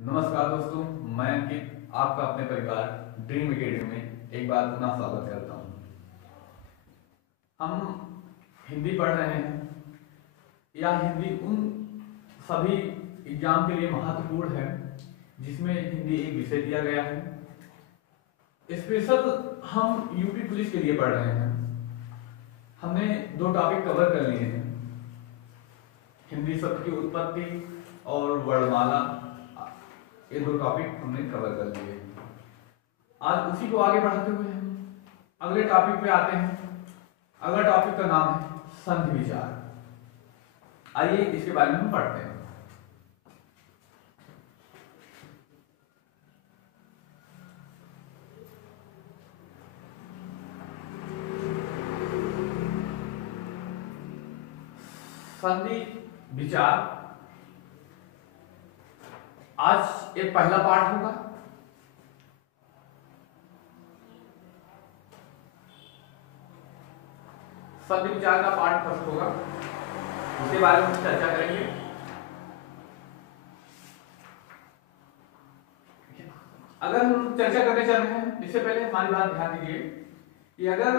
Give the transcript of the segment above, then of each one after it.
नमस्कार दोस्तों, मैं अंकित आपका अपने परिवार ड्रीम एकेडमी में एक बार पुनः स्वागत करता हूँ। हम हिंदी पढ़ रहे हैं या हिंदी उन सभी एग्जाम के लिए महत्वपूर्ण है जिसमें हिंदी एक विषय दिया गया है। स्पेशल हम यूपी पुलिस के लिए पढ़ रहे हैं। हमने दो टॉपिक कवर कर लिए हैं, हिंदी शब्द की उत्पत्ति और वर्णमाला। ये दो टॉपिक हमने कवर कर लिए। आज उसी को आगे बढ़ाते हुए हम अगले टॉपिक पे आते हैं। अगला टॉपिक का नाम है संधि विचार। आइए इसके बारे में हम पढ़ते हैं। संधि विचार आज एक पहला पार्ट होगा। संधि विचार का पार्ट फर्स्ट होगा, उसके बारे में हम चर्चा करेंगे। अगर हम चर्चा करने चल रहे हैं, इससे पहले हमारी बात ध्यान दीजिए कि अगर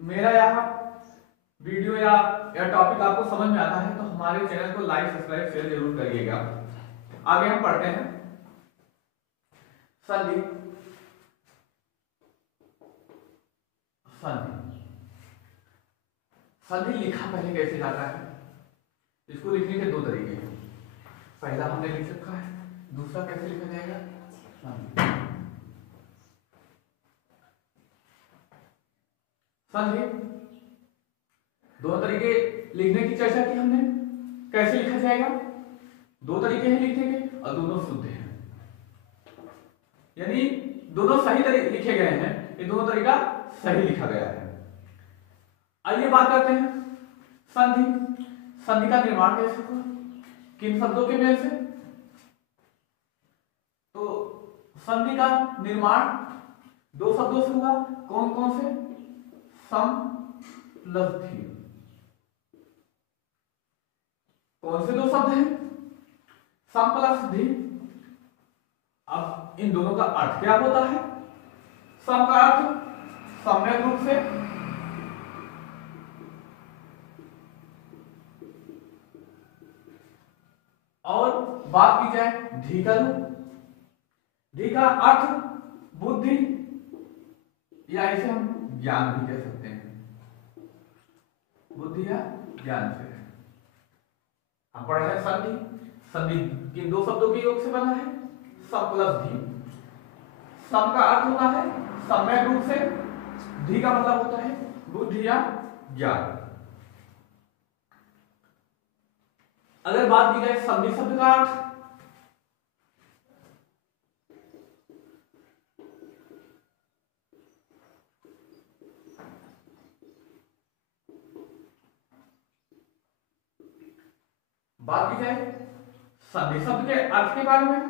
मेरा यह वीडियो या टॉपिक आपको समझ में आता है तो हमारे चैनल को लाइक, सब्सक्राइब, शेयर जरूर करिएगा। आगे हम पढ़ते हैं। संधि संधि संधि लिखा पहले कैसे जाता है? इसको लिखने के दो तरीके हैं। पहला हमने लिख रखा है, दूसरा कैसे लिखा जाएगा? संधि दो तरीके लिखने की चर्चा की हमने। कैसे लिखा जाएगा? दो तरीके हैं लिखने के और दोनों शुद्ध हैं, यानी दोनों सही तरीके लिखे गए हैं। ये दोनों तरीका सही लिखा गया है। आइए बात करते हैं संधि। संधि का निर्माण कैसे हुआ, किन शब्दों के मेल से? तो संधि का निर्माण दो शब्दों से हुआ। कौन कौन से? सम प्लस धी। कौन से दो शब्द हैं? सम प्लस धी। अब इन दोनों का अर्थ क्या होता है? सम का अर्थ सम्यक रूप से, और बात की जाए धी का रूप। धी का अर्थ बुद्धि, या इसे हम ज्ञान भी कह सकते हैं। बुद्धि या ज्ञान से हम पढ़ रहे हैं संधि। संधि किन दो शब्दों के योग से बना है? सम प्लस धी। सम का अर्थ होता है सम्यक रूप से, धी का मतलब होता है बुद्धि या ज्ञान। अगर बात की जाए संधि शब्द का अर्थ, बात की जाए संधि शब्द के अर्थ के बारे में,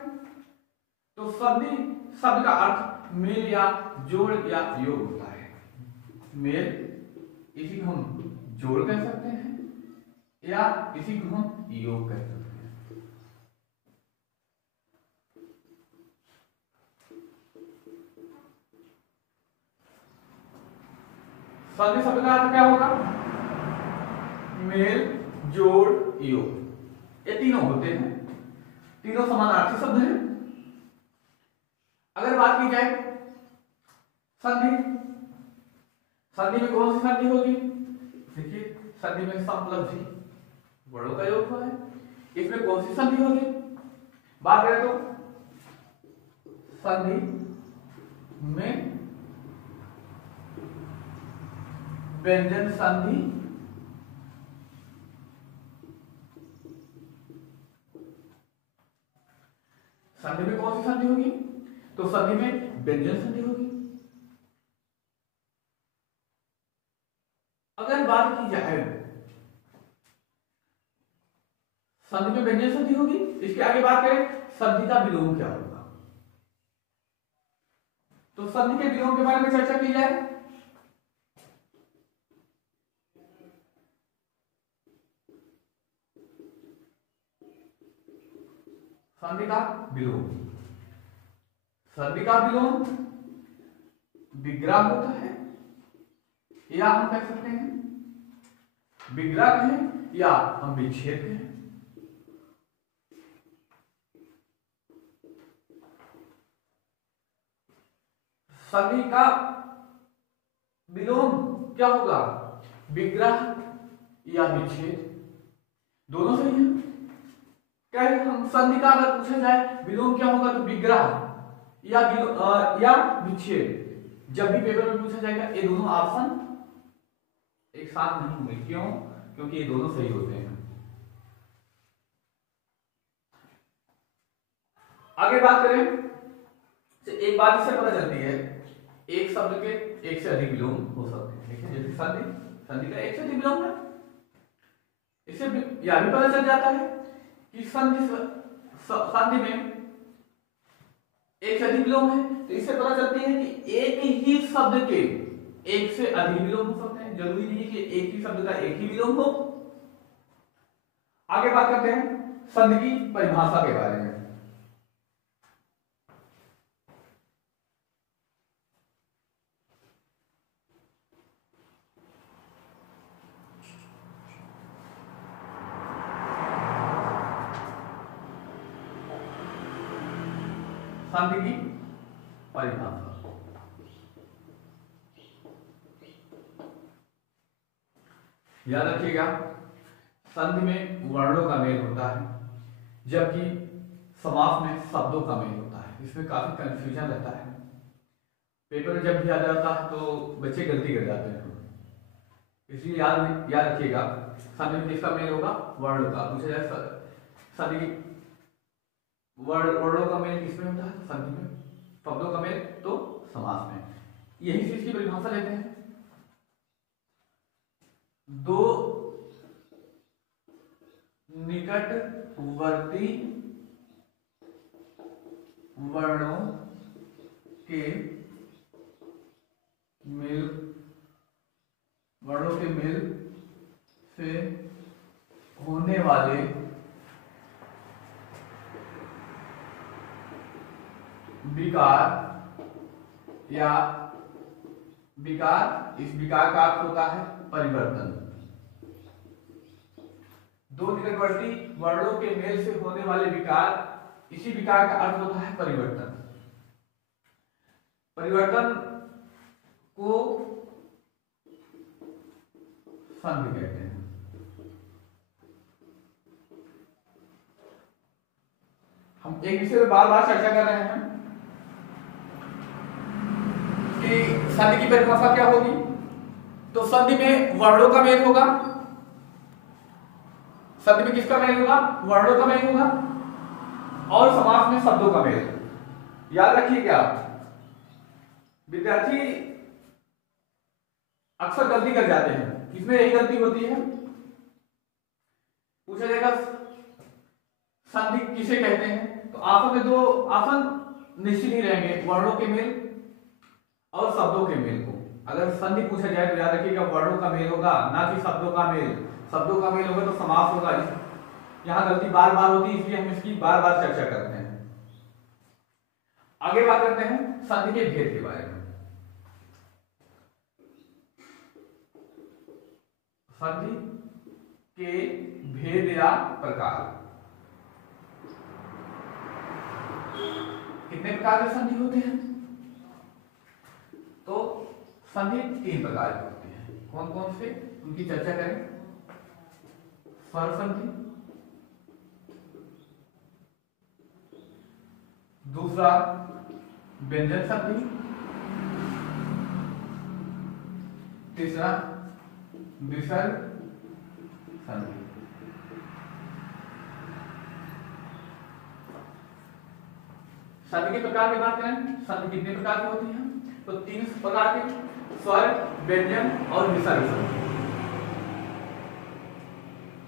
तो संधि शब्द का अर्थ मेल या जोड़ या योग होता है। मेल, इसी को हम जोड़ कह सकते हैं या इसी को हम योग कह सकते हैं। संधि शब्द का अर्थ क्या होगा? मेल, जोड़, योग, ये तीनों होते हैं। तीनों समानार्थी शब्द हैं। अगर बात की जाए संधि, संधि में कौन सी संधि होगी? देखिए, संधि में सम प्लस धी वर्णों का योग हुआ है। इसमें कौन सी संधि होगी? बात करें तो संधि में व्यंजन संधि, संधि में कौन सी संधि होगी? तो संधि में व्यंजन संधि होगी। अगर बात की जाए संधि में व्यंजन संधि होगी, इसके आगे बात करें संधि का विलोम क्या होगा। तो संधि के विलोम के बारे में चर्चा की जाए। संधि का विलोम, संधि का विलोम विग्रह होता है, या हम कह सकते हैं विग्रह कहें या हम विच्छेद कहें। संधि का विलोम क्या होगा, विग्रह या विच्छेद, दोनों सही है। क्या है, हम संधि का अगर पूछा जाए विलोम क्या होगा तो विग्रह या विच्छेद। जब भी पेपर में पूछा जाएगा ये दोनों ऑप्शन एक साथ नहीं होंगे। क्यों? क्योंकि ये दोनों सही होते हैं। आगे बात करें तो एक बात इससे पता चलती है, एक शब्द के एक से अधिक विलोम हो सकते हैं। देखिए जैसे संधि, संधि का एक से अधिक विलोम है। इससे यह भी पता चल जाता है कि संधि में एक से अधिक विलोम है, तो इससे पता चलती है कि एक ही शब्द के एक से अधिक विलोम हो सकते हैं। जरूरी नहीं है कि एक ही शब्द का एक ही विलोम हो। आगे बात करते हैं संधि की परिभाषा के बारे में। संधि की परिभाषा, याद रखिएगा संधि में वर्णों का मेल होता है, जबकि समास में शब्दों का मेल होता है। इसमें काफी कंफ्यूजन रहता है, पेपर जब भी आ जाता है तो बच्चे गलती कर जाते हैं। इसलिए याद रखिएगा संधि में किसका मेल होगा, वर्णों का। पूछा जाए संधि की वर्णों का मेल किसमें होता है, संधि में। शब्दों का मेल तो समास में। यही चीज की परिभाषा लेते हैं, दो निकटवर्ती वर्णों के मेल से होने वाले विकार या विकार, इस विकार का अर्थ होता है परिवर्तन। दो निकटवर्ती वर्णों के मेल से होने वाले विकार, इसी विकार का अर्थ होता है परिवर्तन। परिवर्तन को संधि कहते हैं। हम एक विषय में बार बार चर्चा कर रहे हैं कि संधि की परिभाषा क्या होगी। तो संधि में वर्णों का मेल होगा, संधि में किसका मेल होगा, वर्णों का मेल होगा, और समास में शब्दों का मेल। याद रखिए क्या विद्यार्थी अक्सर गलती कर जाते हैं, किसमें यही गलती होती है। पूछा जाएगा संधि किसे कहते हैं, तो ऑप्शन में दो ऑप्शन निश्चित ही रहेंगे, वर्णों के मेल और शब्दों के मेल को। अगर संधि पूछा जाए तो याद रखिएगा वर्णों का मेल होगा, ना कि शब्दों का मेल। शब्दों का मेल होगा तो समास होगा। यहां गलती बार बार होती है, इसलिए हम इसकी बार बार चर्चा करते हैं। आगे बात करते हैं संधि के भेद के बारे में। संधि के भेद या प्रकार, कितने प्रकार के संधि होते हैं, तो संधि 3 प्रकार की होती है। कौन कौन से, उनकी चर्चा करें। स्वर संधि, दूसरा व्यंजन संधि, तीसरा विसर्ग संधि। संधि के प्रकार की बात करें, संधि कितने प्रकार की होती है, तो 3 प्रकार के, स्वर, व्यंजन और विसर्ग संधि।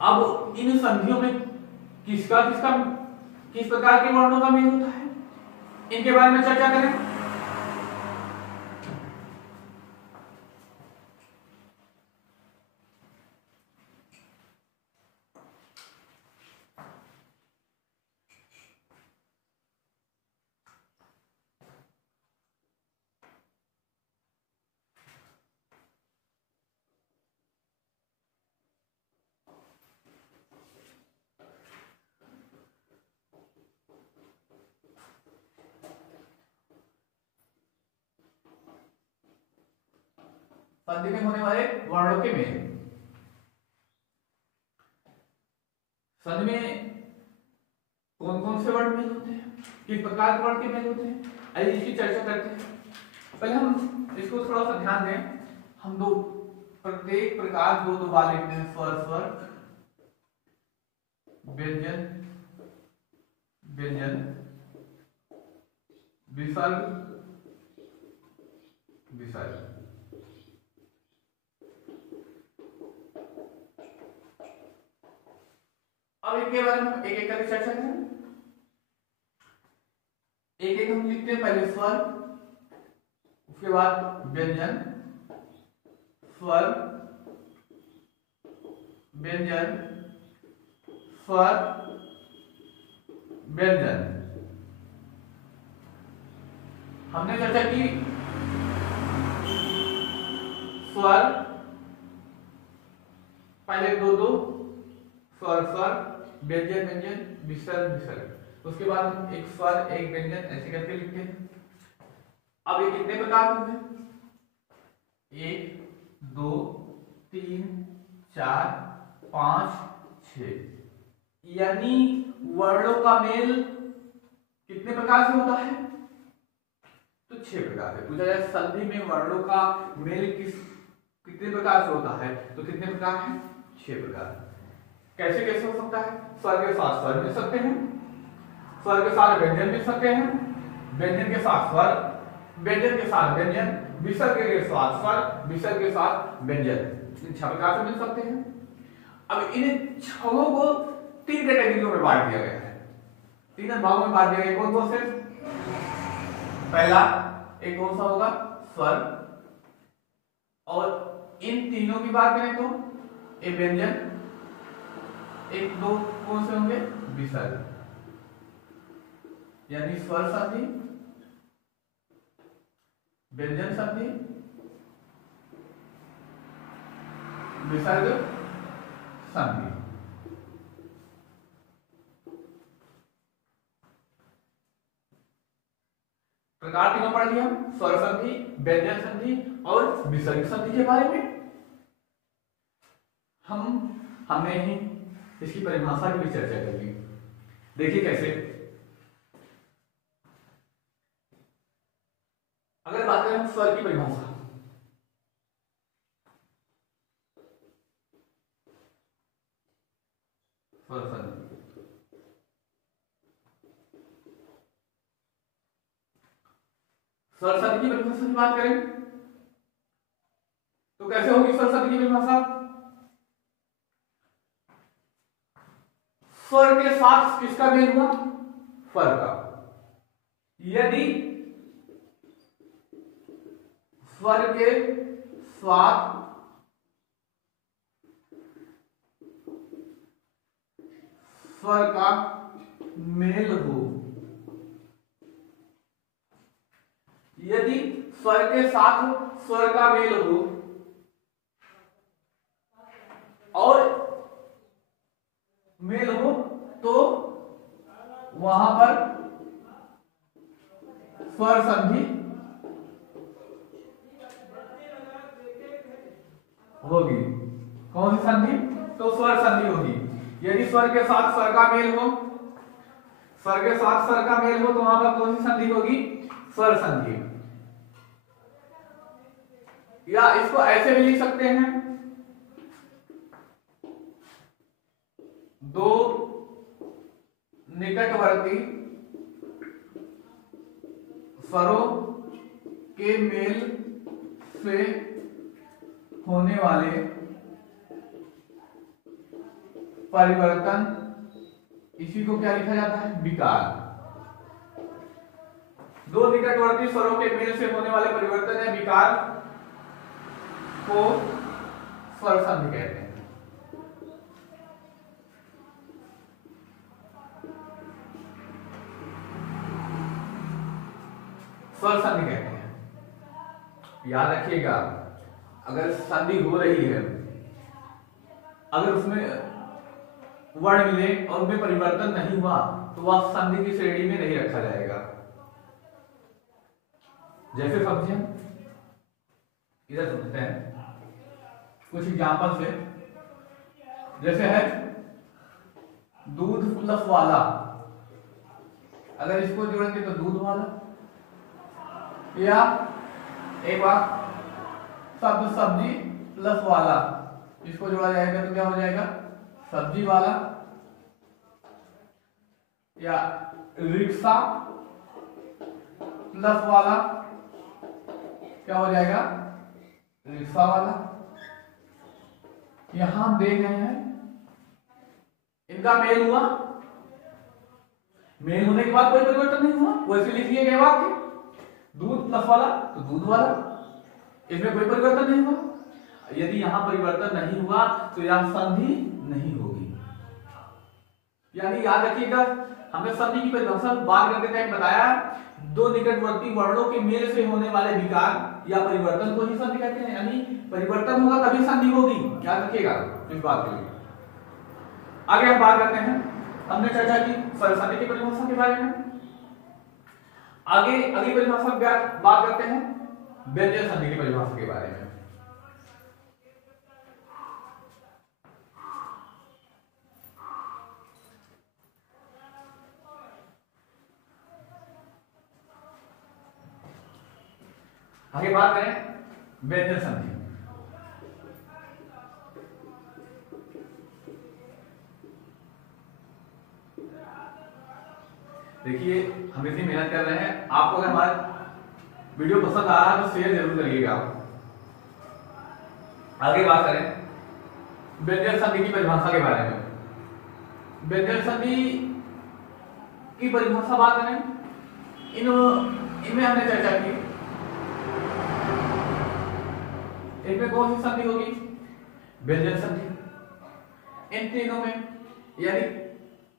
अब इन संधियों में किस प्रकार के वर्णों का मेल होता है, इनके बारे में चर्चा करें। संधि में होने वाले वर्णों के मेल। संधि में कौन कौन से वर्ण मेल होते हैं, किस प्रकार के वर्ण के मेल होते हैं, आइए इसकी चर्चा करते हैं। पहले हम इसको थोड़ा सा ध्यान दें। हम दो प्रत्येक प्रकार दो बार लिखते हैं, स्वर स्वर, व्यंजन व्यंजन, विसर्ग विसर्ग। अब इनके बारे में एक एक करके चर्चा करें। एक एक हम लिखते हैं, पहले स्वर, उसके बाद व्यंजन, स्वर व्यंजन स्वर व्यंजन। हमने चर्चा की स्वर पहले दो दो, स्वर स्वर, व्यंजन व्यंजन, विसर्ग विसर्ग। उसके बाद हम एक स्वर एक व्यंजन ऐसे करके लिखते हैं। अब ये कितने प्रकार के हैं? 1 2 3 4 5 6, यानी वर्णों का मेल कितने प्रकार से होता है? तो 6 प्रकार से। पूछा जाए संधि में वर्णों का मेल कितने प्रकार से होता है, तो कितने प्रकार है? 6 प्रकार। कैसे कैसे हो सकता है? स्वर के साथ स्वर मिल सकते हैं, स्वर के साथ व्यंजन मिल सकते हैं, व्यंजन के साथ स्वर, व्यंजन के साथ व्यंजन, विसर्ग के साथ स्वर, विसर्ग के साथ व्यंजन। इन 6 प्रकार से मिल सकते हैं। अब इन 6 को 3 कैटेगरियों में बांट दिया गया है, 3 भागों में बांट दिया गया। कौन कौन से? पहला एक कौन सा होगा? स्वर। और इन तीनों की बात करें तो एक व्यंजन, एक दो कौन से होंगे? विसर्ग। यानी स्वर संधि, व्यंजन संधि, विसर्ग संधि। प्रकार तीनों पढ़ लिया, स्वर संधि, व्यंजन संधि और विसर्ग संधि के बारे में। हमने ही इसकी परिभाषा की भी चर्चा कर ली। देखिए कैसे। अगर बात करें स्वर की परिभाषा, स्वर संधि, स्वर संधि की परिभाषा की बात करें तो कैसे होगी स्वर संधि की परिभाषा? स्वर के साथ किसका मेल हुआ? स्वर का। यदि स्वर के साथ स्वर का मेल हो, यदि स्वर के साथ स्वर का मेल हो और मेल हो तो वहां पर स्वर संधि होगी। कौन सी संधि? तो स्वर संधि होगी। यदि स्वर के साथ स्वर का मेल हो, स्वर के साथ स्वर का मेल हो तो वहां पर कौन सी संधि होगी? स्वर संधि। या इसको ऐसे भी लिख सकते हैं, दो निकटवर्ती स्वरों के मेल से होने वाले परिवर्तन, इसी को क्या लिखा जाता है? विकार। दो निकटवर्ती स्वरों के मेल से होने वाले परिवर्तन या विकार को स्वर संधि कहते हैं। स्वर संधि कहते हैं। याद रखिएगा, अगर संधि हो रही है, अगर उसमें वर्ण मिले और उनमें परिवर्तन नहीं हुआ तो वह संधि की श्रेणी में नहीं रखा जाएगा। जैसे समझे, इधर समझते हैं। कुछ एग्जाम्पल से, जैसे है दूध प्लस वाला, अगर इसको जोड़ेंगे तो दूध वाला, या एक बार शब्द सब्जी प्लस वाला, इसको जोड़ा जाएगा तो क्या हो जाएगा सब्जी वाला, या रिक्शा प्लस वाला क्या हो जाएगा रिक्शा वाला। यहां हम देख रहे हैं इनका मेल हुआ, मेल होने के बाद कोई परिवर्तन नहीं हुआ, वैसे लिख दिए गए वाक्य दूध प्लस वाला तो दूध वाला, इसमें कोई परिवर्तन नहीं हुआ। यदि यहां परिवर्तन नहीं हुआ तो यहां संधि नहीं होगी। यानी याद रखिएगा, हमने संधि की परिभाषा बात करते टाइम बताया, दो निकटवर्ती वर्णों के मेल से होने वाले विकार या परिवर्तन को ही संधि कहते हैं। यानी परिवर्तन होगा तभी संधि होगी, याद रखिएगा इस बात के लिए। आगे हम बात करते हैं, हमने चर्चा की संधि की परिभाषा के बारे में। आगे अगली परिभाषा बात करते हैं व्यंजन संधि की परिभाषा के बारे में। आगे बात करें व्यंजन संधि। देखिए हम इतनी मेहनत कर रहे हैं, आपको अगर हमारा वीडियो पसंद आ रहा है तो शेयर जरूर करिएगा। आगे बात करें व्यंजन संधि की परिभाषा के बारे में। व्यंजन संधि की परिभाषा बात करें, इनमें हमने चर्चा की, इनमें कौन सी संधि होगी व्यंजन संधि। इन तीनों में यानी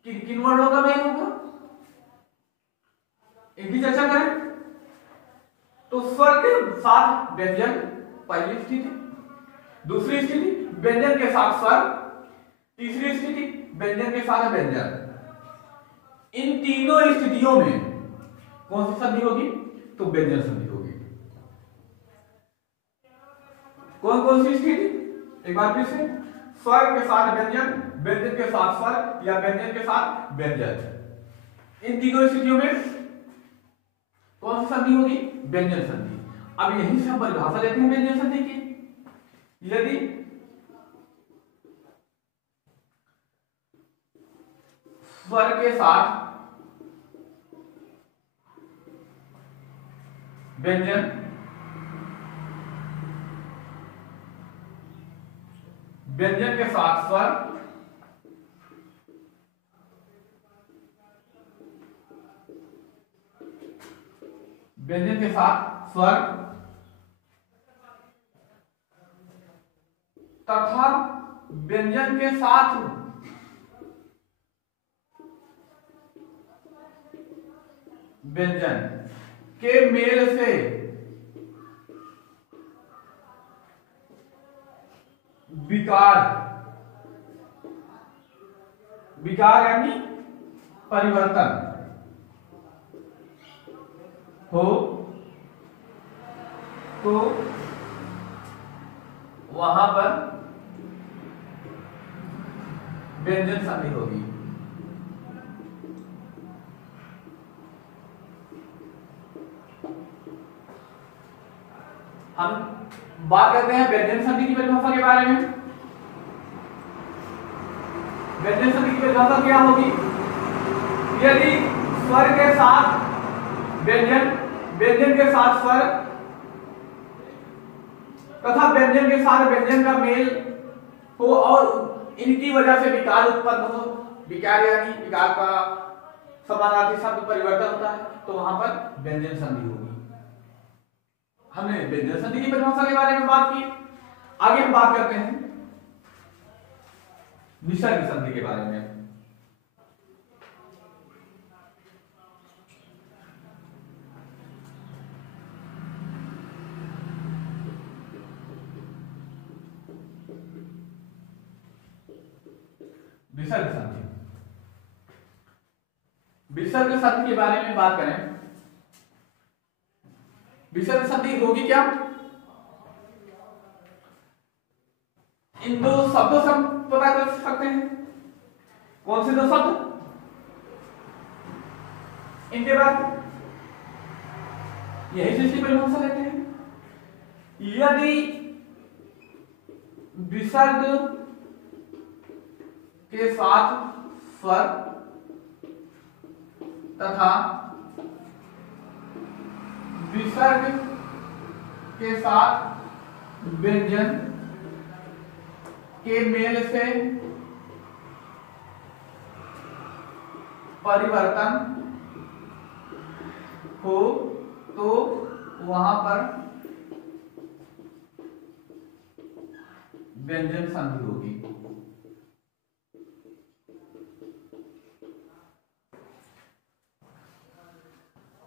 किन वर्णों का मेल होगा इनकी चर्चा करें तो स्वर के साथ व्यंजन पहली स्थिति, दूसरी स्थिति व्यंजन के साथ स्वर, तीसरी स्थिति व्यंजन के साथ व्यंजन। इन तीनों स्थितियों में कौन सी संधि होगी तो व्यंजन संधि होगी। कौन कौन सी स्थिति, एक बार फिर से, स्वर के साथ व्यंजन, व्यंजन के साथ स्वर या व्यंजन के साथ व्यंजन। इन तीनों स्थितियों में कौन सी संधि होगी व्यंजन संधि। अब यहीं से हम परिभाषा लेते हैं व्यंजन संधि की। यदि स्वर के साथ व्यंजन, व्यंजन के साथ स्वर, व्यंजन के साथ स्वर तथा व्यंजन के साथ व्यंजन के मेल से विकार, विकार यानी परिवर्तन हो तो वहां पर व्यंजन संधि होगी। हम बात करते हैं व्यंजन संधि की परिभाषा के बारे में। व्यंजन संधि की परिभाषा क्या होगी, यदि स्वर के साथ व्यंजन, व्यंजन के साथ स्वर तथा व्यंजन के साथ व्यंजन का मेल हो और इनकी वजह से विकार उत्पन्न हो, विकार यानी विकार का समानार्थी शब्द परिवर्तन होता है, तो वहां पर व्यंजन संधि होगी। हमने व्यंजन संधि की परिभाषा के बारे में बात की। आगे हम बात करते हैं विसर्ग संधि के बारे में। विसर्ग संधि, विसर्ग संधि के बारे में बात करें, विसर्ग संधि होगी क्या, इन दो शब्दों से हम पता कर सकते हैं। कौन से दो शब्द? इनके बाद यही चीज की परिभाषा लेते हैं। यदि विसर्ग के साथ स्वर तथा विसर्ग के साथ व्यंजन के मेल से परिवर्तन हो तो वहां पर व्यंजन संधि होगी।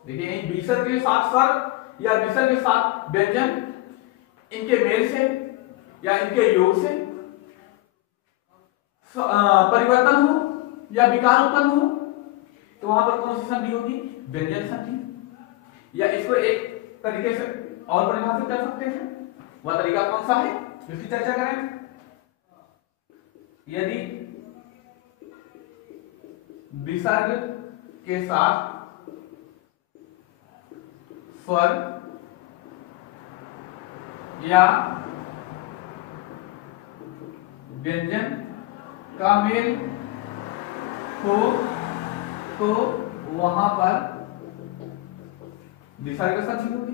देखिए विसर्ग के साथ स्वर या विसर्ग के साथ व्यंजन, इनके मेल से या इनके योग से परिवर्तन हो या विकार उत्पन्न हो तो वहां पर कौन सी संधि होगी? व्यंजन संधि। या इसको एक तरीके से और परिभाषित कर सकते हैं। वह तरीका कौन सा है जिसकी चर्चा करें? यदि विसर्ग के साथ स्वर या व्यंजन का मेल हो तो वहां पर विसर्ग संधि होगी।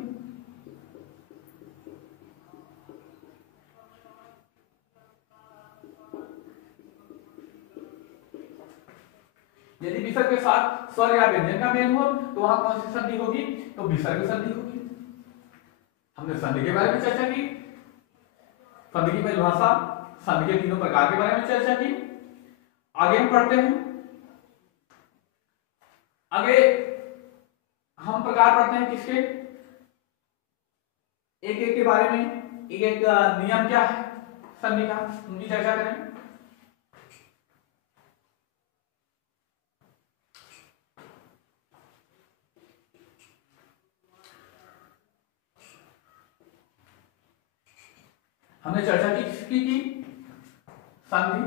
यदि विसर्ग के साथ स्वर या व्यंजन का मेल हो तो वहां कौन सी संधि होगी? तो विसर्ग संधि होगी। हमने संधि के बारे में चर्चा की, संधि की परिभाषा, संधि के तीनों प्रकार के बारे में चर्चा की। आगे हम पढ़ते हैं। आगे हम प्रकार पढ़ते हैं किसके? एक एक के बारे में, एक एक नियम क्या है संधि का, उनकी चर्चा करें। हमने चर्चा की किसकी की? संधि,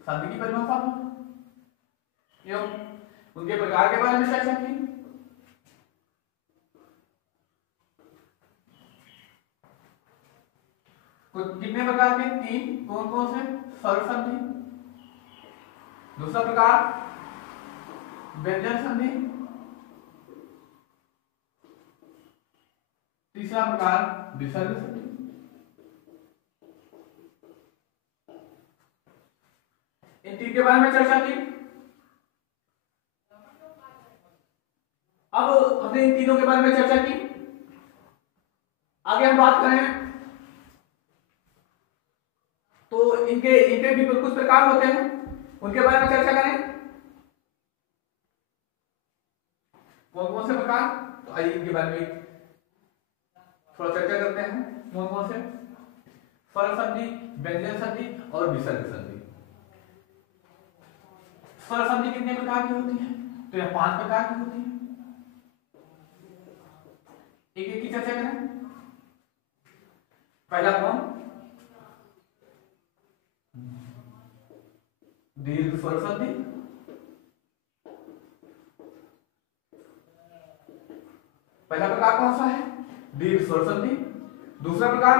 संधि की परिभाषा एवं उनके प्रकार के बारे में चर्चा की। कितने प्रकार के? 3। कौन कौन से? स्वर संधि, दूसरा प्रकार व्यंजन संधि, तीसरा प्रकार विसर्ग संधि। इन तीन के बारे में चर्चा की। अब हमने इन तीनों के बारे में चर्चा की। आगे हम बात करें तो इनके इनके भी कुछ प्रकार होते हैं, उनके बारे में चर्चा करें। कौन कौन से प्रकार? तो आइए इनके बारे में थोड़ा चर्चा करते हैं। कौन कौन से? स्वर संधि, व्यंजन संधि और विसर्ग संधि। स्वर संधि कितने प्रकार की होती है? तो यह 5 प्रकार की होती है। एक एक की चर्चा करें। पहला कौन? दीर्घ स्वर संधि, पहला प्रकार कौन सा है? दीर्घ स्वर संधि। दूसरा प्रकार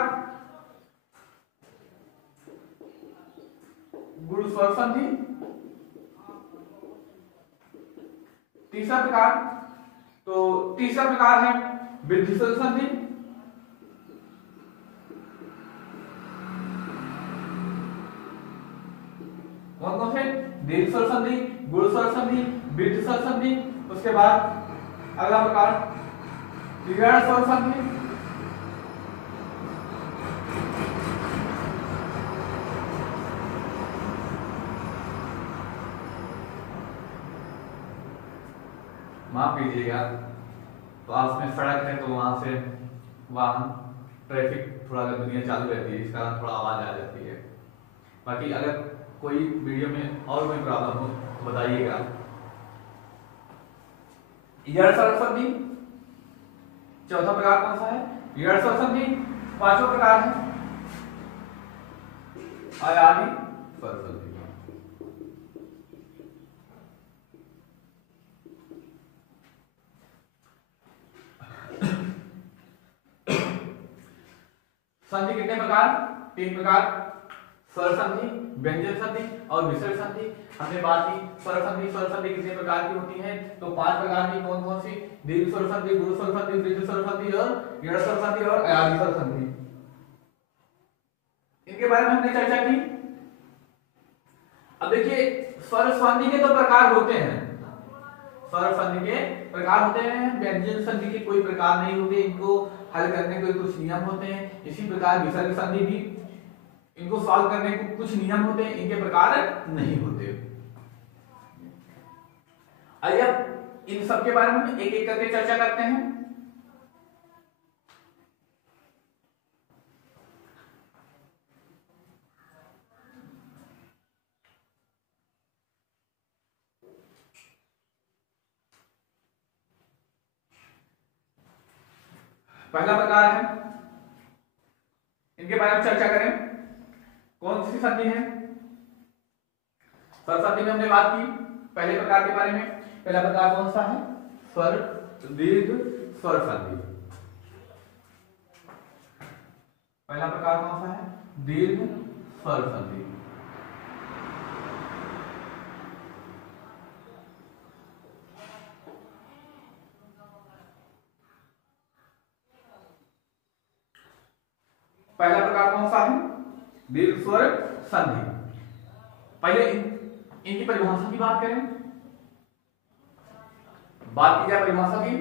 गुण स्वर संधि। तीसरा प्रकार, तो तीसरा प्रकार है वृद्धि स्वर संधि। कौन कौन से? दीर्घ स्वर संधि, गुण स्वर संधि, वृद्धि स्वर संधि। उसके बाद अगला प्रकार त्रिगण स्वर संधि। माफ कीजिएगा, पास में सड़क है तो वहां से वाहन ट्रैफिक थोड़ा अगर दुनिया चालू रहती है, इस कारण थोड़ा आवाज आ जाती है। बाकी अगर कोई वीडियो में और कोई प्रॉब्लम हो तो बताइएगा। ईयर स्वर संधि, चौथा प्रकार कौन सा है? ईयर स्वर संधि। पांचवा प्रकार है अयादि स्वर संधि। संधि कितने प्रकार? 3 प्रकार, स्वर संधि, व्यंजन संधि और विसर्ग संधि। हमने बात की स्वर संधि। स्वर संधि कितने प्रकार की होती है? तो 5 प्रकार की। कौन कौन सी? दीर्घ स्वर संधि, गुरु स्वर संधि, वृद्ध स्वर संधि और गैर स्वर संधि और अयादि स्वर संधि। इनके बारे में हमने चर्चा की। अब देखिए स्वर संधि के तो प्रकार होते हैं, स्वर संधि के प्रकार होते हैं, व्यंजन संधि के कोई प्रकार नहीं होते, इनको हल करने के कुछ नियम होते हैं। इसी प्रकार विसर्ग संधि भी, इनको सॉल्व करने के कुछ नियम होते हैं, इनके प्रकार नहीं होते। आइए अब इन सब के बारे में एक एक करके चर्चा करते हैं। पहला प्रकार है, इनके बारे में चर्चा करें। कौन सी संधि है? स्वर संधि में हमने बात की पहले प्रकार के बारे में। पहला प्रकार कौन सा है? स्वर दीर्घ स्वर संधि। पहला प्रकार कौन सा है? दीर्घ स्वर संधि। पहला प्रकार कौन सा है? दीर्घ स्वर संधि। पहले इनकी परिभाषा की बात करें। बात की जाए परिभाषा की,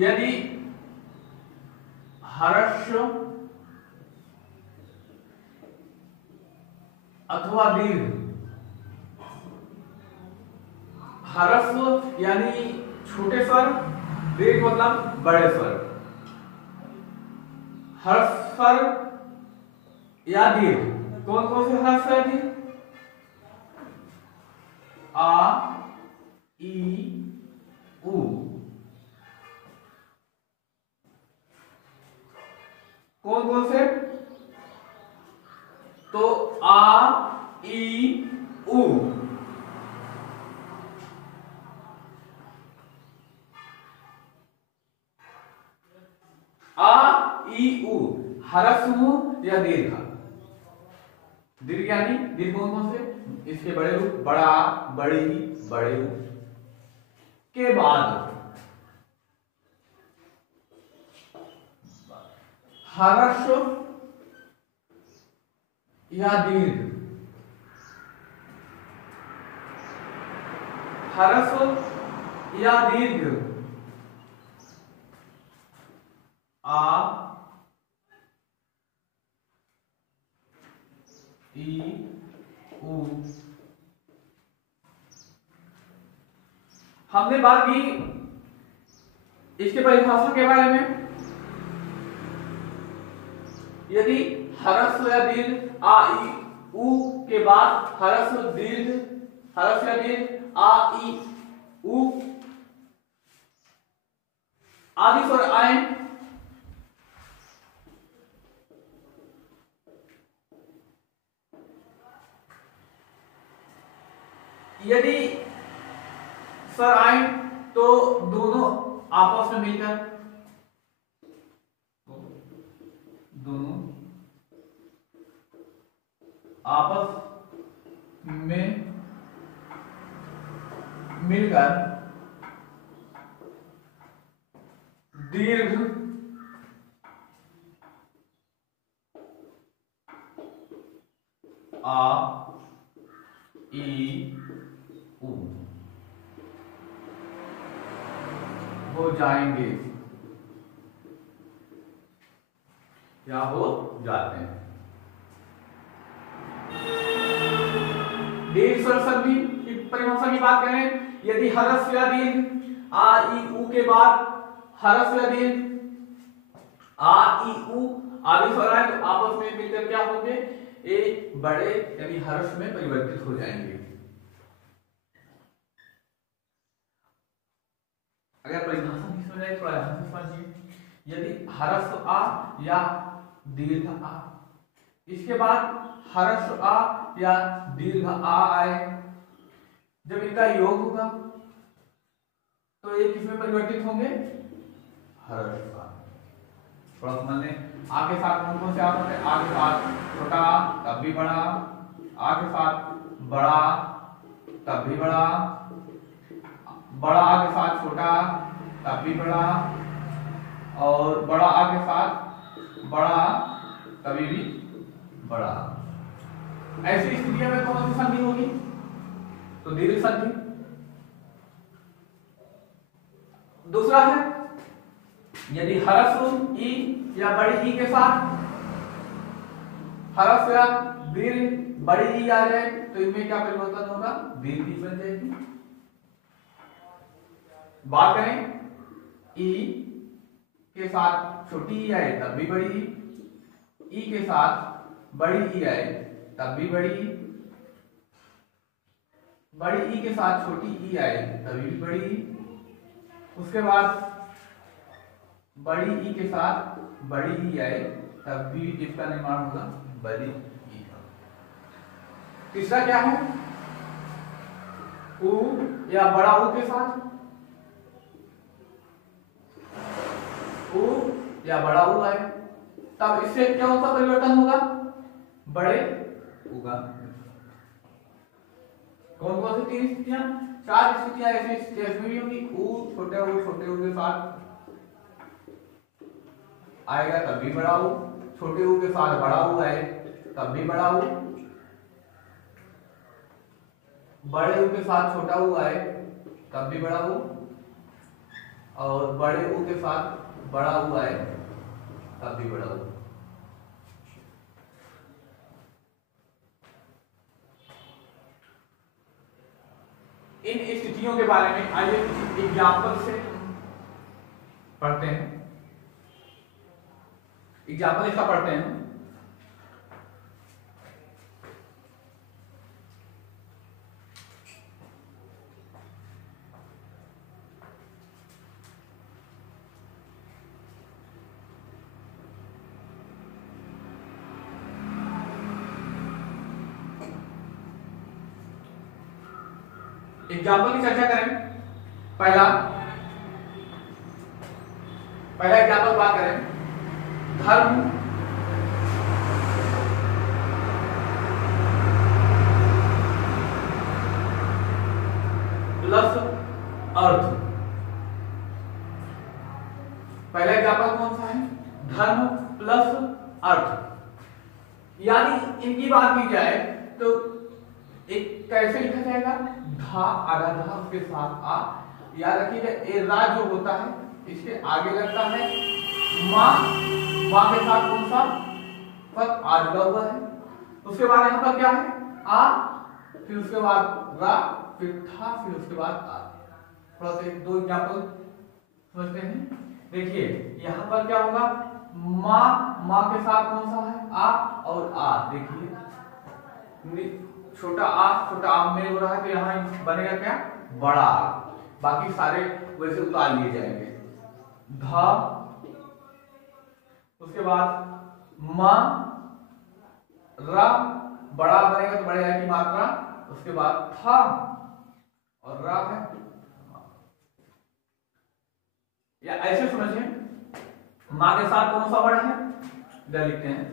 यदि ह्रस्व अथवा दीर्घ, ह्रस्व यानी छोटे स्वर, दीर्घ मतलब बड़े स्वर। ह्रस्व या दीर्घ, कौन कौन से ह्रस्व या दीर्घ? आ, ई, उ। कौन कौन से? तो आ, ई, उ। आ, ई, उ ह्रस्व या दीर्घ। दीर्घ यानी दीर्घ कौन कौन से? इसके बड़े रूप बड़ा, बड़ी, बड़े के बाद ह्रस्व या दीर्घ, ह्रस्व या दीर्घ, आ, ई, उ। हमने बात की इसके परिभाषा के बारे में। यदि ह्रस्व या दीर्घ आ, ई, उ के बाद ह्रस्व दीर्घ, ह्रस्व या दीर्घ आ, ई, उ आदि स्वर आए, यदि स्वर आए तो दोनों आपस में मिलकर, दोनों आपस में मिलकर दीर्घ आ, ई, उ हो जाएंगे या हो जाते हैं। दीर्घ स्वर संधि की परिभाषा की बात करें, यदि ह्रस्व या दीर्घ आ, ई, उ के बाद ह्रस्व या दीर्घ आ, ई, उ आदि स्वर आए तो आपस में मिलकर क्या होंगे? एक बड़े यानी ह्रस्व में परिवर्तित हो जाएंगे। अगर परिभाषा नहीं समझ आए थोड़ा ध्यान से समझिए। यदि ह्रस्व आ या दीर्घ आ। इसके बाद ह्रस्व आ या दीर्घ आ आए, जब इनका योग होगा तो ये किसमें परिवर्तित होंगे? ह्रस्व आ। थोड़ा समझ लें, आ के साथ कौन कौन से आ होते हैं? आ के साथ छोटा तब भी बड़ा, आ के साथ बड़ा तब भी बड़ा, बड़ा आ के साथ छोटा तब भी बड़ा, और बड़ा आ के साथ बड़ा कभी भी बड़ा। ऐसी स्थितियों में कौन सी संधि होगी? तो दीर्घ संधि। दूसरा है यदि ह्रस्व ई या बड़ी ई के साथ ह्रस्व या दीर्घ बड़ी ई आ जाए तो इनमें क्या परिवर्तन होगा? दीर्घ ई बन जाएगी। बात करें ई के साथ छोटी ई आए तब भी बड़ी ई के साथ बड़ी ई आए तब भी बड़ी ई के साथ छोटी ई आए तभी भी बड़ी ई, उसके बाद बड़ी ई के साथ बड़ी ई आए तब भी इसका निर्माण होगा बड़ी ई का। तीसरा क्या है? उ या बड़ा उ के साथ उ या बड़ा उ आए तब इससे क्या होगा? परिवर्तन होगा बड़े उ का। कौन कौन सी 3 स्थितियां? 4 स्थितियां ऐसी स्थितियां भी होंगी। उ छोटे उ के साथ आएगा तब भी बड़ा उ, छोटे उ के साथ बड़ा उ आए तब भी बड़ा उ, बड़े उ के साथ छोटा उ आए तब भी बड़ा उ, और बड़े उ के साथ बड़ा उ आए तब भी बड़ा उ। इन स्थितियों के बारे में आइए एग्जाम्पल से पढ़ते हैं। एग्जाम्पल इसका पढ़ते हैं। एग्जाम्पल की चर्चा करें। पहला एग्जाम्पल बात करें, धर्म प्लस अर्थ। पहला एग्जाम्पल कौन सा है? धर्म प्लस अर्थ। यानी इनकी बात की जाए तो एक कैसे लिखा जाएगा? धा आधा धा उसके साथ आ। याद रखिएगा ए रा जो होता है इसके आगे लगता है माँ, माँ के साथ कौन सा पद? आ जुड़ा हुआ है। उसके बाद यहाँ पर क्या है? आ, फिर उसके बाद रा, फिर था, फिर उसके बाद आ। थोड़ा सा 2 एग्जाम्पल समझते हैं। देखिए यहाँ पर क्या होगा? माँ के साथ कौन सा है? आ और आ। देखिए छोटा आ में हो रहा है तो यहाँ बनेगा क्या? बड़ा आ। बाकी सारे वैसे उतार लिए जाएंगे। धा, उसके बाद माँ, रा, बड़ा बनेगा तो बड़े आ की मात्रा, उसके बाद था और रा है। या ऐसे समझिए, माँ के साथ कौन सा वर्ण है? इधर लिखते हैं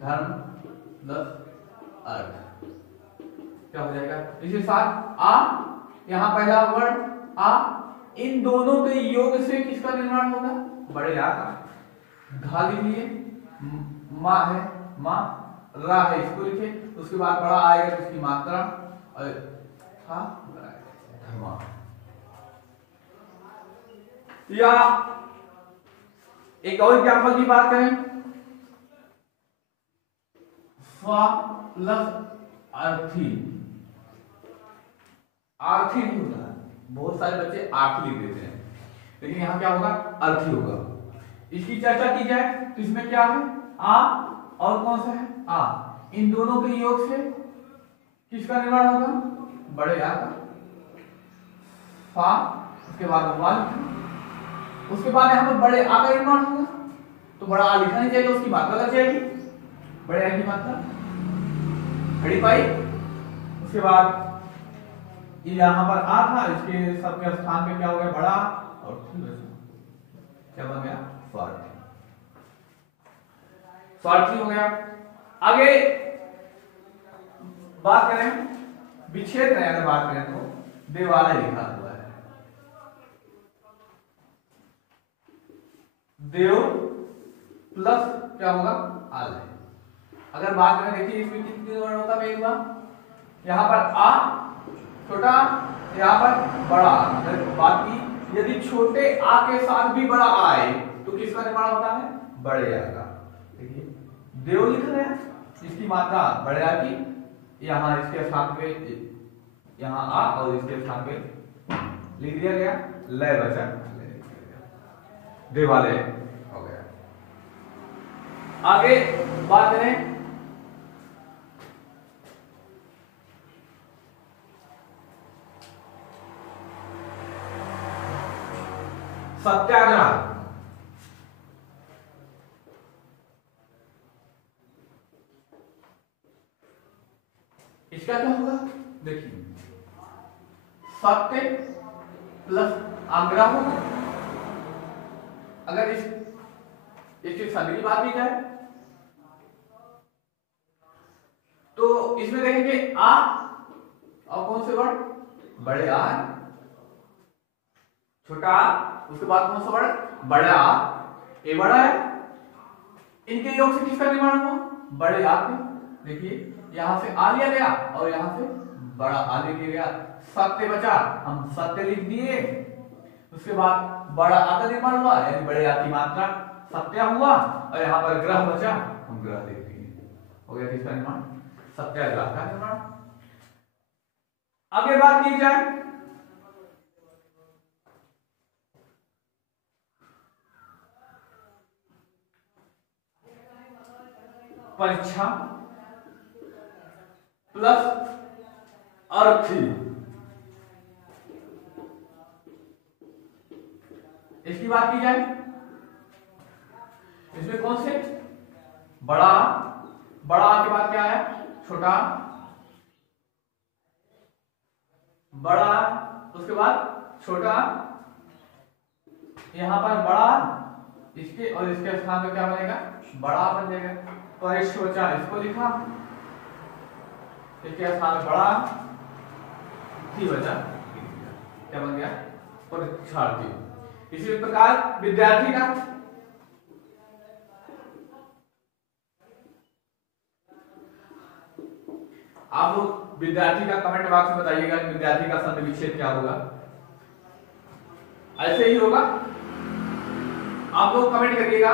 धर्म प्लस अर्थ। क्या हो जाएगा? इसके साथ आ, यहाँ पहला वर्ण आ, इन दोनों के योग से किसका निर्माण होगा? बड़े आ का। धा लिखिए, माँ है, माँ, रा है, इसको लिखे, उसके बाद बड़ा आएगा तो उसकी मात्रा, और था धर्मा। या एक और एग्जाम्पल की बात करें, स्व प्लस अर्थी। आर्थी नहीं होता है, बहुत सारे बच्चे आर्थी लिख देते हैं, लेकिन यहां क्या होगा? अर्थी होगा। इसकी चर्चा की जाए तो इसमें क्या है? आ और कौन सा है? आ। इन दोनों के योग से किसका निर्माण होगा? बड़े आ का। फा, उसके बाद वन, उसके बाद यहां पर बड़े आ का निर्माण होगा। तो बड़ा आ लिखा नहीं जाएगा, उसकी मात्रा लग जाएगी, बड़े आ की मात्रा खड़ी पाई। उसके बाद ये यहाँ पर आ था, इसके सबके स्थान पे क्या हो गया, बड़ा, और क्या बन गया, स्वार्थी। स्वार्थी हो गया। आगे बात करें विच्छेद में, अगर बात करें तो देवालय लिखा हुआ है, देव प्लस क्या होगा, आलय। अगर बात करें, देखिए इसमें कितने वर्ण होता है, एक बार यहां पर आ छोटा, यहां पर बड़ा। अगर बात की यदि छोटे आ के साथ भी बड़ा आ आए तो किसका निर्माण होता है, बड़े आ का। देखिए देव लिख रहे हैं, इसकी मात्रा बड़े आ की, यहाँ इसके स्थान पे यहाँ आ और इसके स्थान पे लिख दिया गया, लय बचा, देवालय हो गया। आगे बात करें सत्याग्रह। इसका क्या होगा, देखिए सत्य प्लस आग्रह होगा। अगर इसकी संधि की बात की जाए तो इसमें देखेंगे आ और कौन से वर्ण, बड़े आ, छोटा आ, उसके बाद कौन सा वर्ण, बड़ा आ, ये बड़ा है, इनके योग से किसका निर्माण हुआ, बड़े आ के। देखिए यहां से आ लिया गया और यहां से बड़ा आ लिया गया, सत्य बचा, हम सत्य लिख दिए। उसके बाद बड़ा आ का निर्माण हुआ, यानी बड़े आ की मात्रा सत्या हुआ, और यहां पर ग्रह बचा, हम ग्रह लिख दिए, हो गया किसका निर्माण, सत्याग्रह का निर्माण। आगे बात की जाए परीक्षा प्लस अर्थी। इसकी बात की जाए, इसमें कौन से, बड़ा, बड़ा के बाद क्या है, छोटा, बड़ा, उसके बाद छोटा, यहां पर बड़ा, इसके और इसके स्थान पे क्या बनेगा, बड़ा बन जाएगा। परिश्वचा इसको लिखा, इसके स्थान में बड़ा, थी बचा, क्या बन गया, परीक्षार्थी। इसी प्रकार विद्यार्थी का, आप लोग विद्यार्थी का कमेंट बॉक्स में बताइएगा विद्यार्थी का संधि विच्छेद क्या होगा। ऐसे ही होगा, आप लोग कमेंट करिएगा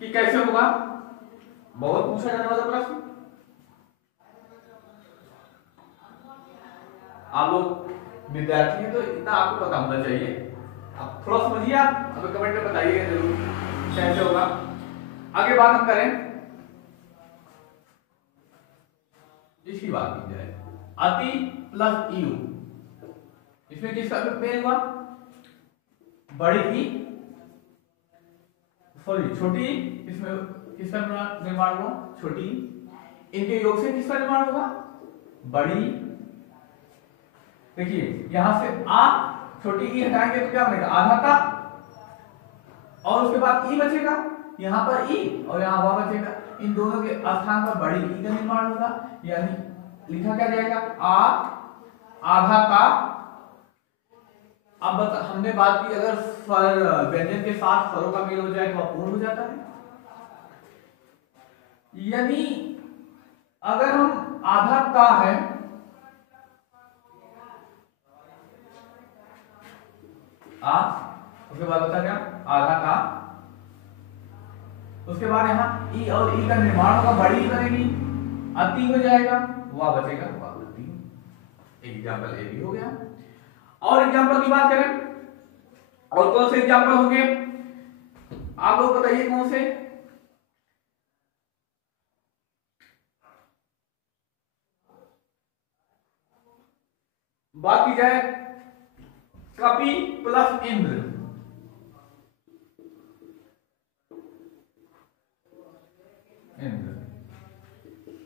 कि कैसे होगा, बहुत पूछा जाने वाला प्रश्न। आप लोग विद्यार्थी हैं तो इतना आपको पता होना चाहिए, आप थोड़ा समझिए, आप हमें कमेंट में बताइएगा जरूर कैसे होगा। आगे बात हम करें, इसकी बात की जाए, अति प्लस यू, इसमें किसका मेल हुआ, बड़ी की, सॉरी छोटी, इसमें किसका निर्माण हुआ, छोटी, इनके योग से किसका निर्माण होगा, बड़ी। देखिए यहां से आ छोटी ई हटाएंगे तो क्या बनेगा, आधा का, और उसके बाद ई बचेगा, यहां पर ई और यहां वह बचेगा, इन दोनों के स्थान पर बड़ी ई का निर्माण होगा, यानी लिखा क्या जाएगा, आ आधा का। अब हमने बात की अगर स्वर व्यंजन के साथ स्वरों का मेल हो जाए तो अपूर्ण हो जाता है, यानी अगर हम आधा का है, आ, उसके बाद होता क्या, आधा का, उसके बाद यहां ई और ई का निर्माण होगा, बड़ी बनेगी, अति हो जाएगा, वह बचेगा, वह अति। एग्जाम्पल ए भी हो गया। और एग्जाम्पल की बात करें, और कौन से एग्जाम्पल होंगे, आप लोग बताइए कौन से। बात की जाए कपि प्लस इंद्र,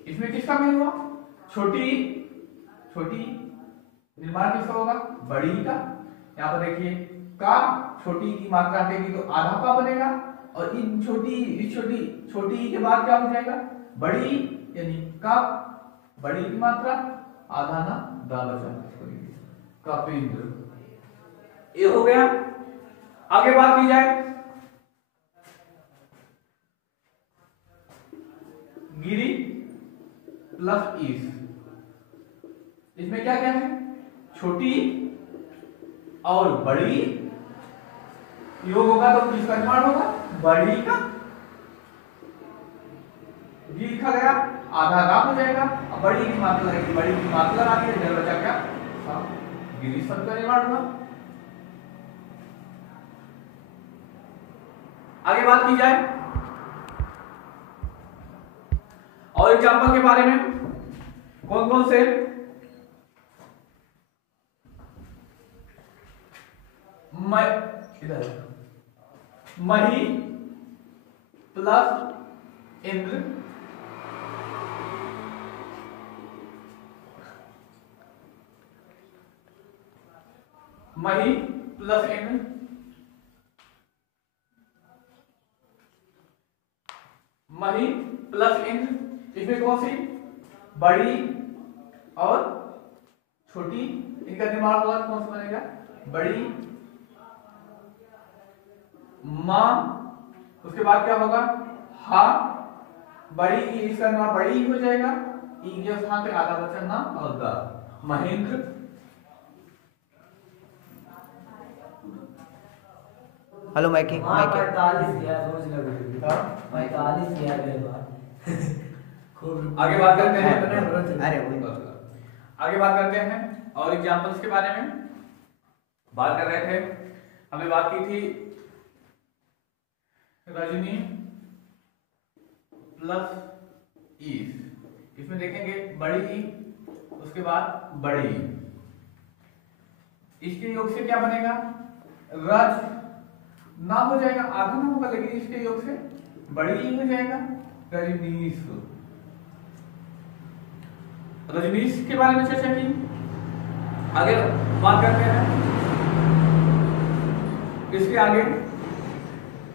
इसमें किसका मेल हुआ? छोटी छोटी निर्माण किसका होगा? बड़ी का। यहाँ पर देखिए का छोटी की मात्रा हटेगी तो आधा का बनेगा, और इन छोटी के बाद क्या हो जाएगा? बड़ी, यानी का बड़ी की मात्रा आधा ना दा बचा, कपिंद्र। ये हो गया। आगे बात की जाए गिरी प्लस ईस, इसमें क्या क्या है? छोटी और बड़ी योग होगा तो किसका निर्माण होगा? बड़ी का। गी लिखा गया, आधा राम हो जाएगा, अब बड़ी की मात्रा लगेगी, बड़ी की मात्रा आ गई, इधर बचा क्या? गिरी शब्द का निर्माण हुआ। आगे बात की जाए और एग्जाम्पल के बारे में, कौन कौन से? इधर मही प्लस इंद्र, मही प्लस इंद्र, मही प्लस इंद्र, इसमें कौन सी? बड़ी और छोटी, इनका निर्माण होगा कौन सा बनेगा? बड़ी मां, उसके बाद क्या होगा? हा, बड़ी की, इसका नाम बड़ी हो जाएगा, ई के स्थान पे आधा बचन ना और दा, महेंद्र। हेलो माइकी, माइकी 45 यार रोज लग रहा है 45 यार मेरे बात खूब। आगे बात करते हैं। अरे वही आगे बात करते हैं और एग्जांपल्स के बारे में बात कर रहे थे। हमने बात की थी रजनी प्लस ईस, इसमें देखेंगे बड़ी ई, उसके बाद बड़ी, इसके योग से क्या बनेगा? रज ना हो जाएगा, आधा ना होगा, लेकिन इसके योग से बड़ी हो जाएगा, रजनीश। रजनीश के बारे में चर्चा की। आगे बात करते हैं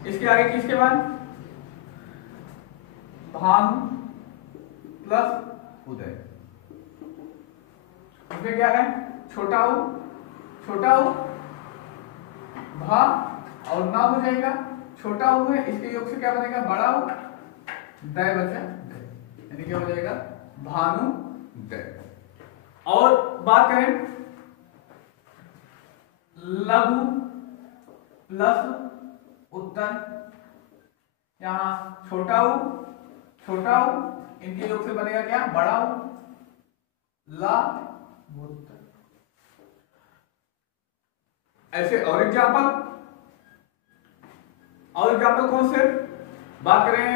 इसके आगे किसके बाद? भानु प्लस उदय, इसमें क्या है? छोटा उ भा और ना हो जाएगा, छोटा उ है, इसके योग से क्या बनेगा? बड़ा उ, दय बचा, यानी क्या हो जाएगा? भानु दय। और बात करें लघु प्लस उत्तर, यहां छोटा उ इनके योग से बनेगा क्या? बड़ा उ, ला उत्तर। ऐसे और एग्जाम्पल कौन से? बात करें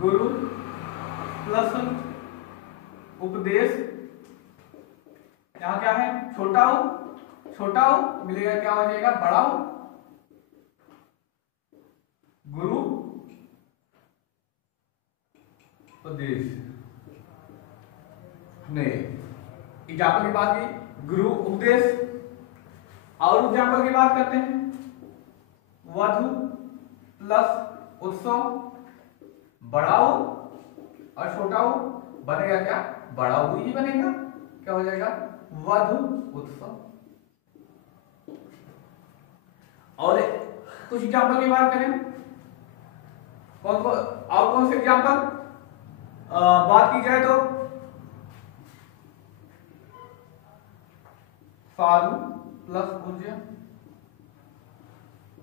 गुरु प्लस उपदेश, यहां क्या है? छोटा उ मिलेगा, क्या हो जाएगा? बड़ा उ, गुरु उपदेश। नहीं, एग्जाम्पल की बात की गुरु उपदेश, और एग्जाम्पल की बात करते हैं वधु प्लस उत्सव, बड़ा उ और छोटा उ बनेगा क्या? बड़ा उ ही बनेगा, क्या हो जाएगा? वधु उत्सव। और कुछ एग्जाम्पल की बात करें, कौन से एग्जाम्पल बात की जाए तो साधु प्लस पूज्य,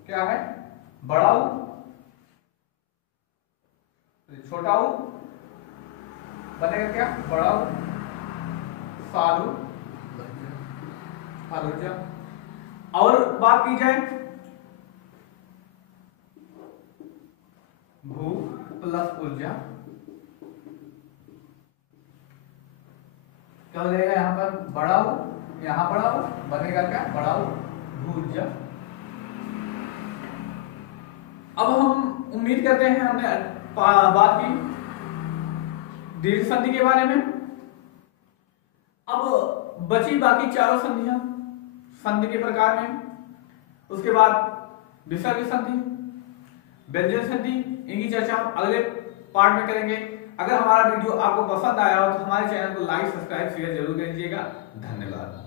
क्या है? बड़ा उ, छोटा उ बनेगा क्या? बड़ा उ, साधु। और बात की जाए भू प्लस ऊर्जा, क्या हो जाएगा? यहां पर बड़ा उ, यहां बड़ा उ बनेगा क्या? बड़ा उ, भू ऊर्जा। अब हम उम्मीद करते हैं हमने बात की दीर्घ संधि के बारे में। अब बची बाकी चारों संधियां संधि के प्रकार में। उसके बाद विसर्ग संधि, व्यंजन संधि, इनकी चर्चा हम अगले पार्ट में करेंगे। अगर हमारा वीडियो आपको पसंद आया हो तो हमारे चैनल को लाइक, सब्सक्राइब, शेयर जरूर कीजिएगा। धन्यवाद।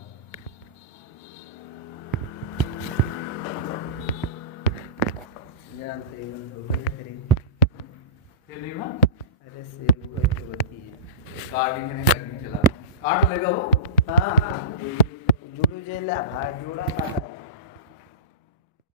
जानते हैं तो फिर नहीं हुआ? अरे सेब को तो होती है कार्ड ही नहीं करनी चला। कार्ड लेगा वो? हाँ जुड़ू जेला भाई जोड़ा काटा